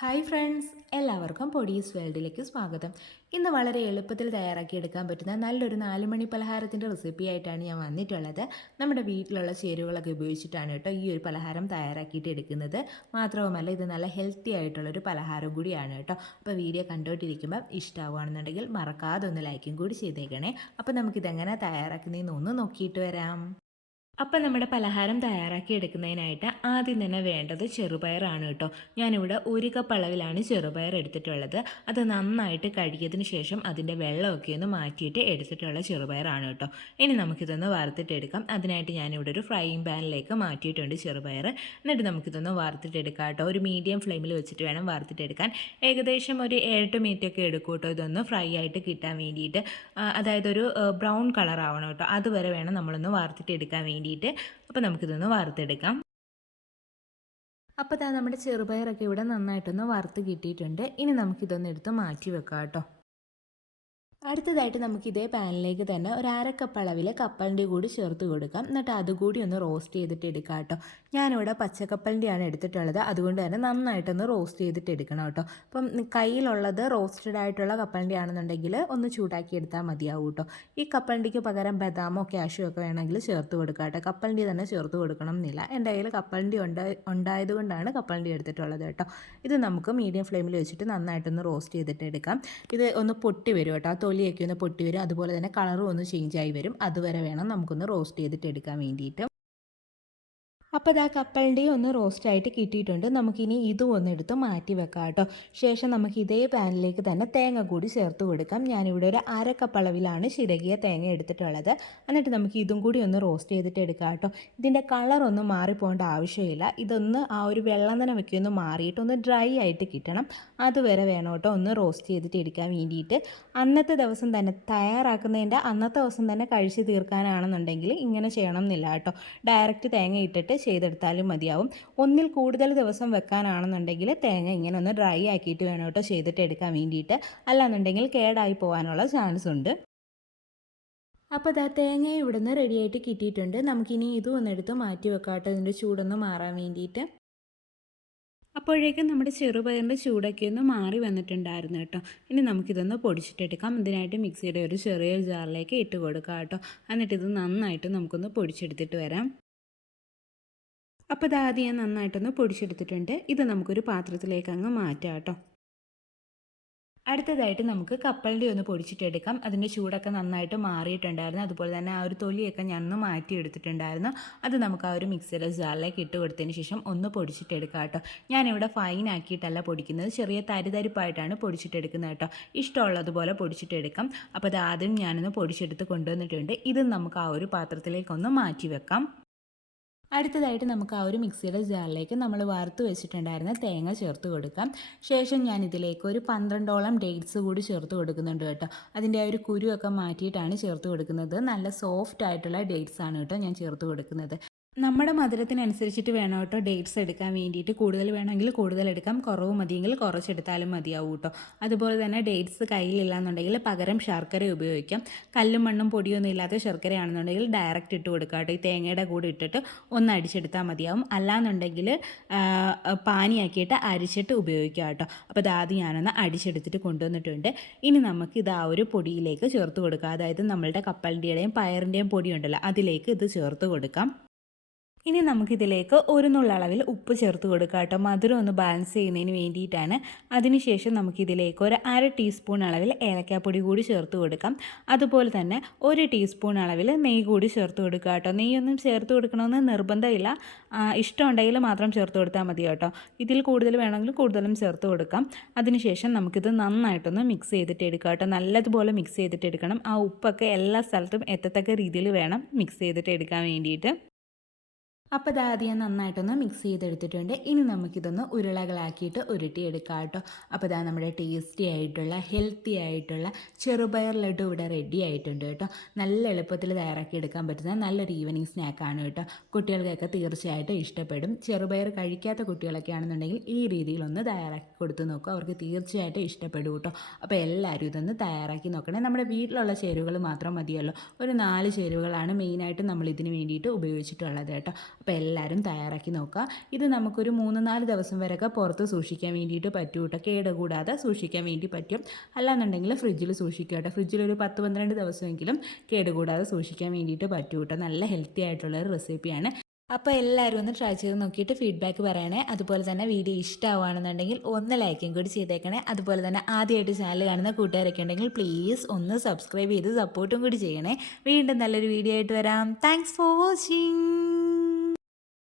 Hi friends എല്ലാവർക്കും പൊടീസ് വേൾഡിലേക്ക് സ്വാഗതം. ഇന്ന് വളരെ എളുപ്പത്തിൽ തയ്യാറാക്കിയെടുക്കാൻ പറ്റുന്ന നല്ലൊരു നാലുമണി പലഹാരത്തിന്റെ റെസിപ്പി ആയിട്ടാണ് ഞാൻ വന്നിട്ടുള്ളത്. നമ്മുടെ വീട്ടിലുള്ള ചേരുവകളൊക്കെ ഉപയോഗിച്ചിട്ടാണ് കേട്ടോ ഈ ഒരു പലഹാരം തയ്യാറാക്കിയിട്ട് എടുക്കുന്നത്. മാത്രവുമല്ല ഇത് നല്ല ഹെൽത്തി ആയിട്ടുള്ളൊരു പലഹാരം കൂടിയാണ് കേട്ടോ. അപ്പോൾ വീഡിയോ കണ്ടുകൊണ്ടിരിക്കുമ്പോൾ ഇഷ്ടമാവുകയാണെന്നുണ്ടെങ്കിൽ മറക്കാതെ ഒന്ന് ലൈക്കും കൂടി ചെയ്തേക്കണേ. അപ്പോൾ നമുക്കിതെങ്ങനെ തയ്യാറാക്കുന്നതെന്ന് ഒന്ന് നോക്കിയിട്ട് വരാം. അപ്പം നമ്മുടെ പലഹാരം തയ്യാറാക്കി എടുക്കുന്നതിനായിട്ട് ആദ്യം തന്നെ വേണ്ടത് ചെറുപയറാണ് കേട്ടോ. ഞാനിവിടെ ഒരു കപ്പ് അളവിലാണ് ചെറുപയർ എടുത്തിട്ടുള്ളത്. അത് നന്നായിട്ട് കഴുകിയതിന് ശേഷം അതിന്റെ വെള്ളമൊക്കെ ഒന്ന് മാറ്റിയിട്ട് എടുത്തിട്ടുള്ള ചെറുപയറാണ് കേട്ടോ. ഇനി നമുക്കിതൊന്ന് വറുത്തിട്ടെടുക്കാം. അതിനായിട്ട് ഞാനിവിടെ ഒരു ഫ്രൈയിങ് പാനിലേക്ക് മാറ്റിയിട്ടുണ്ട് ചെറുപയർ. എന്നിട്ട് നമുക്കിതൊന്ന് വറുത്തിട്ടെടുക്കാം കേട്ടോ. ഒരു മീഡിയം ഫ്ലെയിമിൽ വെച്ചിട്ട് വേണം വറുത്തിട്ടെടുക്കാൻ. ഏകദേശം ഒരു ഏഴെട്ട് മിനിറ്റ് ഒക്കെ എടുക്കും കേട്ടോ ഇതൊന്ന് ഫ്രൈ ആയിട്ട് കിട്ടാൻ വേണ്ടിയിട്ട്. അതായത് ഒരു ബ്രൗൺ കളർ ആവണം കേട്ടോ. അതുവരെ വേണം നമ്മളൊന്ന് വറുത്തിട്ടെടുക്കാൻ വേണ്ടിയിട്ട് അപ്പോൾ നമുക്കിതൊന്ന് വറുത്തെടുക്കാം. അപ്പോൾ ദാ നമ്മുടെ ചെറുപയറൊക്കെ ഇവിടെ നന്നായിട്ടൊന്ന് വറുത്ത് കിട്ടിയിട്ടുണ്ട്. ഇനി നമുക്കിതൊന്ന് എടുത്ത് മാറ്റി വെക്കാം കേട്ടോ അടുത്തതായിട്ട് നമുക്ക് ഇതേ പാനിലേക്ക് തന്നെ ഒരു അര കപ്പ് അളവിൽ കപ്പലിന്റെ കൂടി ചേർത്ത് കൊടുക്കാം. എന്നിട്ട് അതുകൂടി ഒന്ന് റോസ്റ്റ് ചെയ്തിട്ട് എടുക്കാം കേട്ടോ. ഞാനിവിടെ പച്ചക്കപ്പലിന്റെയാണ് എടുത്തിട്ടുള്ളത്. അതുകൊണ്ട് തന്നെ നന്നായിട്ടൊന്ന് റോസ്റ്റ് ചെയ്തിട്ട് എടുക്കണം കേട്ടോ. അപ്പം കയ്യിലുള്ളത് റോസ്റ്റഡ് ആയിട്ടുള്ള കപ്പലിന്റെ ആണെന്നുണ്ടെങ്കിൽ ഒന്ന് ചൂടാക്കി എടുത്താൽ മതിയാവും കേട്ടോ. ഈ കപ്പലിന്റെക്ക് പകരം ബദാമോ കാഷ്യോ ഒക്കെ വേണമെങ്കിൽ ചേർത്ത് കൊടുക്കാം കേട്ടോ. കപ്പലിന്റെ തന്നെ ചേർത്ത് കൊടുക്കണം എന്നില്ല. എന്റെ കയ്യിൽ കപ്പലിന്റെ ഉണ്ടായി ഉണ്ടായത് കൊണ്ടാണ് കപ്പലിന്റെ എടുത്തിട്ടുള്ളത് കേട്ടോ. ഇത് നമുക്ക് മീഡിയം ഫ്ലെയിമിൽ വെച്ചിട്ട് നന്നായിട്ടൊന്ന് റോസ്റ്റ് ചെയ്തിട്ട് എടുക്കാം. ഇത് ഒന്ന് പൊട്ടി വരും കേട്ടോ. തൊലിയൊക്കെ ഒന്ന് പൊട്ടി വരും. അതുപോലെ തന്നെ കളറും ഒന്ന് ചേഞ്ച് ആയി വരും. അതുവരെ വേണം നമുക്കൊന്ന് റോസ്റ്റ് ചെയ്തിട്ട് എടുക്കാൻ വേണ്ടിയിട്ട്. അപ്പോൾ ഇതാ കപ്പലിന്റെയും ഒന്ന് റോസ്റ്റായിട്ട് കിട്ടിയിട്ടുണ്ട്. നമുക്കിനി ഇതും ഒന്ന് എടുത്ത് മാറ്റി വെക്കാം കേട്ടോ. ശേഷം നമുക്ക് ഇതേ പാനിലേക്ക് തന്നെ തേങ്ങ കൂടി ചേർത്ത് കൊടുക്കാം. ഞാനിവിടെ ഒരു അരക്കപ്പളവിലാണ് ചിരകിയ തേങ്ങ എടുത്തിട്ടുള്ളത്. എന്നിട്ട് നമുക്ക് ഇതും കൂടി ഒന്ന് റോസ്റ്റ് ചെയ്തിട്ട് എടുക്കാം കേട്ടോ. ഇതിന്റെ കളറൊന്നും മാറിപ്പോകേണ്ട ആവശ്യമില്ല. ഇതൊന്ന് ആ ഒരു വെള്ളം തന്നെ വെക്കൊന്ന് മാറിയിട്ട് ഒന്ന് ഡ്രൈ ആയിട്ട് കിട്ടണം. അതുവരെ വേണം കേട്ടോ ഒന്ന് റോസ്റ്റ് ചെയ്തിട്ട് എടുക്കാൻ വേണ്ടിയിട്ട്. അന്നത്തെ ദിവസം തന്നെ തയ്യാറാക്കുന്നതിന്റെ അന്നത്തെ ദിവസം തന്നെ കഴിച്ച് തീർക്കാനാണെന്നുണ്ടെങ്കിൽ ഇങ്ങനെ ചെയ്യണം എന്നില്ല കേട്ടോ. ഡയറക്റ്റ് തേങ്ങ ഇട്ടിട്ട് ചെയ്തെടുത്താലും മതിയാവും. ഒന്നിൽ കൂടുതൽ ദിവസം വെക്കാനാണെന്നുണ്ടെങ്കിൽ തേങ്ങ ഇങ്ങനെ ഒന്ന് ഡ്രൈ ആക്കിയിട്ട് വേണം കേട്ടോ ചെയ്തിട്ട് എടുക്കാൻ വേണ്ടിയിട്ട്. അല്ലാന്നുണ്ടെങ്കിൽ കേടായി പോകാനുള്ള ചാൻസ് ഉണ്ട്. അപ്പോൾ ഇതാ തേങ്ങ ഇവിടുന്ന് റെഡിയായിട്ട് കിട്ടിയിട്ടുണ്ട്. നമുക്കിനി ഇതും ഒന്നെടുത്ത് മാറ്റി വെക്കാം കേട്ടോ. ഇതിന്റെ ചൂടൊന്ന് മാറാൻ വേണ്ടിയിട്ട്. അപ്പോഴേക്കും നമ്മുടെ ചെറുപയറിന്റെ ചൂടൊക്കെ ഒന്ന് മാറി വന്നിട്ടുണ്ടായിരുന്നു കേട്ടോ. ഇനി നമുക്കിതൊന്ന് പൊടിച്ചിട്ടെടുക്കാം ഇതിനായിട്ട് മിക്സിയുടെ ഒരു ചെറിയ ജാറിലേക്ക് ഇട്ട് കൊടുക്കാം കേട്ടോ. എന്നിട്ട് ഇത് നന്നായിട്ട് നമുക്കൊന്ന് പൊടിച്ചെടുത്തിട്ട് വരാം. അപ്പോൾ ഇത് ഞാൻ നന്നായിട്ടൊന്ന് പൊടിച്ചെടുത്തിട്ടുണ്ട്. ഇത് നമുക്കൊരു പാത്രത്തിലേക്ക് അങ്ങ് മാറ്റാം കേട്ടോ. അടുത്തതായിട്ട് നമുക്ക് കപ്പലിന്റെ ഒന്ന് പൊടിച്ചിട്ടെടുക്കാം അതിന്റെ ചൂടൊക്കെ നന്നായിട്ട് മാറിയിട്ടുണ്ടായിരുന്നു. അതുപോലെ തന്നെ ആ ഒരു തൊലിയൊക്കെ ഞാൻ ഒന്ന് മാറ്റി എടുത്തിട്ടുണ്ടായിരുന്നു അത് നമുക്ക് ആ ഒരു മിക്സിയുടെ ജാറിലേക്ക് ഇട്ട് കൊടുത്തതിന് ശേഷം ഒന്ന് പൊടിച്ചിട്ടെടുക്കാം കേട്ടോ. ഞാനിവിടെ ഫൈൻ ആക്കിയിട്ടല്ല പൊടിക്കുന്നത്. ചെറിയ തരിതരിപ്പായിട്ടാണ് പൊടിച്ചിട്ടെടുക്കുന്നത് കേട്ടോ. ഇഷ്ടമുള്ളതുപോലെ പൊടിച്ചിട്ടെടുക്കാം അപ്പോൾ അത് ആദ്യം ഞാനൊന്ന് പൊടിച്ചെടുത്ത് കൊണ്ടുവന്നിട്ടുണ്ട്. ഇത് നമുക്ക് ആ ഒരു പാത്രത്തിലേക്കൊന്ന് മാറ്റി വെക്കാം. അടുത്തതായിട്ട് നമുക്ക് ആ ഒരു മിക്സിയുടെ ജാറിലേക്ക് നമ്മൾ വറുത്ത് വെച്ചിട്ടുണ്ടായിരുന്ന തേങ്ങ ചേർത്ത് കൊടുക്കാം. ശേഷം ഞാൻ ഇതിലേക്ക് ഒരു പന്ത്രണ്ടോളം ഡേറ്റ്സ് കൂടി ചേർത്ത് കൊടുക്കുന്നുണ്ട് കേട്ടോ. അതിന്റെ ആ ഒരു കുരുവൊക്കെ മാറ്റിയിട്ടാണ് ചേർത്ത് കൊടുക്കുന്നത്. നല്ല സോഫ്റ്റ് ആയിട്ടുള്ള ഡേറ്റ്സ് ആണ് കേട്ടോ ഞാൻ ചേർത്ത് കൊടുക്കുന്നത്. നമ്മുടെ മധുരത്തിനനുസരിച്ചിട്ട് വേണം കേട്ടോ ഡേറ്റ്സ് എടുക്കാൻ വേണ്ടിയിട്ട്. കൂടുതൽ വേണമെങ്കിൽ കൂടുതൽ എടുക്കാം. കുറവ് മതിയെങ്കിൽ കുറച്ചെടുത്താലും മതിയാവും കേട്ടോ. അതുപോലെ തന്നെ ഡേറ്റ്സ് കയ്യിലില്ല എന്നുണ്ടെങ്കിൽ പകരം ശർക്കര ഉപയോഗിക്കാം. കല്ലും മണ്ണും പൊടിയൊന്നും ഇല്ലാത്ത ശർക്കരയാണെന്നുണ്ടെങ്കിൽ ഡയറക്റ്റ് ഇട്ട് കൊടുക്കാം കേട്ടോ. ഈ തേങ്ങയുടെ കൂടെ ഇട്ടിട്ട് ഒന്ന് അടിച്ചെടുത്താൽ മതിയാവും. അല്ലാന്നുണ്ടെങ്കിൽ പാനിയാക്കിയിട്ട് അരിച്ചിട്ട് ഉപയോഗിക്കാം കേട്ടോ. അപ്പോൾ ഇതാദ്യം ഞാനൊന്ന് അടിച്ചെടുത്തിട്ട് കൊണ്ടുവന്നിട്ടുണ്ട്. ഇനി നമുക്ക് ഇത് ആ ഒരു പൊടിയിലേക്ക് ചേർത്ത് കൊടുക്കാം. അതായത് നമ്മളുടെ കപ്പലിന്റെയും പയറിന്റെയും പൊടി ഉണ്ടല്ലോ അതിലേക്ക് ഇത് ചേർത്ത് കൊടുക്കാം. ഇനി നമുക്കിതിലേക്ക് ഒരു നുള്ളളവിൽ ഉപ്പ് ചേർത്ത് കൊടുക്കാം കേട്ടോ. മധുരം ഒന്ന് ബാലൻസ് ചെയ്യുന്നതിന് വേണ്ടിയിട്ടാണ്. അതിനുശേഷം നമുക്കിതിലേക്ക് ഒരു അര ടീസ്പൂൺ അളവിൽ ഏലക്കാപ്പൊടി കൂടി ചേർത്ത് കൊടുക്കാം. അതുപോലെ തന്നെ ഒരു ടീസ്പൂൺ അളവിൽ നെയ്യ് കൂടി ചേർത്ത് കൊടുക്കുക കേട്ടോ. നെയ്യൊന്നും ചേർത്ത് കൊടുക്കണമെന്ന് നിർബന്ധമില്ല. ഇഷ്ടമുണ്ടെങ്കിൽ മാത്രം ചേർത്ത് കൊടുത്താൽ മതി കേട്ടോ. ഇതിൽ കൂടുതൽ വേണമെങ്കിൽ കൂടുതലും ചേർത്ത് കൊടുക്കാം. അതിനുശേഷം നമുക്കിത് നന്നായിട്ടൊന്ന് മിക്സ് ചെയ്തിട്ട് എടുക്കുക കേട്ടോ. നല്ലതുപോലെ മിക്സ് ചെയ്തിട്ട് എടുക്കണം. ആ ഉപ്പൊക്കെ എല്ലാ സ്ഥലത്തും എത്തത്തക്ക രീതിയിൽ വേണം മിക്സ് ചെയ്തിട്ട് എടുക്കാൻ വേണ്ടിയിട്ട്. അപ്പോൾ ഇത് ആദ്യം നന്നായിട്ടൊന്ന് മിക്സ് ചെയ്തെടുത്തിട്ടുണ്ട്. ഇനി നമുക്കിതൊന്ന് ഉരുളകളാക്കിയിട്ട് ഉരുട്ടിയെടുക്കാം കേട്ടോ. അപ്പോൾ ഇതാ നമ്മുടെ ടേസ്റ്റി ആയിട്ടുള്ള ഹെൽത്തി ആയിട്ടുള്ള ചെറുപയർ ലഡു ഇവിടെ റെഡി ആയിട്ടുണ്ട് കേട്ടോ. നല്ല എളുപ്പത്തിൽ തയ്യാറാക്കി എടുക്കാൻ പറ്റുന്ന നല്ലൊരു ഈവനിങ് സ്നാക്കാണ് കേട്ടോ. കുട്ടികൾക്കൊക്കെ തീർച്ചയായിട്ടും ഇഷ്ടപ്പെടും. ചെറുപയർ കഴിക്കാത്ത കുട്ടികളൊക്കെ ആണെന്നുണ്ടെങ്കിൽ ഈ രീതിയിലൊന്ന് തയ്യാറാക്കി കൊടുത്ത് നോക്കുക അവർക്ക് തീർച്ചയായിട്ടും ഇഷ്ടപ്പെടും കേട്ടോ. അപ്പോൾ എല്ലാവരും ഇതൊന്ന് തയ്യാറാക്കി നോക്കണേ. നമ്മുടെ വീട്ടിലുള്ള ചേരുവകൾ മാത്രം മതിയല്ലോ. ഒരു നാല് ചേരുവകളാണ് മെയിനായിട്ട് നമ്മൾ ഇതിന് വേണ്ടിയിട്ട് ഉപയോഗിച്ചിട്ടുള്ളത് കേട്ടോ. അപ്പോൾ എല്ലാവരും തയ്യാറാക്കി നോക്കുക. ഇത് നമുക്കൊരു മൂന്ന് നാല് ദിവസം വരെയൊക്കെ പുറത്ത് സൂക്ഷിക്കാൻ വേണ്ടിയിട്ട് പറ്റും കേട്ടോ. കേട് കൂടാതെ സൂക്ഷിക്കാൻ വേണ്ടി പറ്റും. അല്ലാന്നുണ്ടെങ്കിൽ ഫ്രിഡ്ജിൽ സൂക്ഷിക്കുക കേട്ടോ. ഫ്രിഡ്ജിൽ ഒരു പത്ത് പന്ത്രണ്ട് ദിവസമെങ്കിലും കേടുകൂടാതെ സൂക്ഷിക്കാൻ വേണ്ടിയിട്ട് പറ്റും കേട്ടോ. നല്ല ഹെൽത്തി ആയിട്ടുള്ള ഒരു റെസിപ്പിയാണ് അപ്പോൾ എല്ലാവരും ഒന്ന് ട്രൈ ചെയ്ത് നോക്കിയിട്ട് ഫീഡ്ബാക്ക് പറയണേ. അതുപോലെ തന്നെ വീഡിയോ ഇഷ്ടമാവുകയാണെന്നുണ്ടെങ്കിൽ ഒന്ന് ലൈക്കും കൂടി ചെയ്തേക്കണേ. അതുപോലെ തന്നെ ആദ്യമായിട്ട് ചാനൽ കാണുന്ന കൂട്ടുകാരൊക്കെ ഉണ്ടെങ്കിൽ പ്ലീസ് ഒന്ന് സബ്സ്ക്രൈബ് ചെയ്ത് സപ്പോർട്ടും കൂടി ചെയ്യണേ. വീണ്ടും നല്ലൊരു വീഡിയോ ആയിട്ട് വരാം. Thanks for watching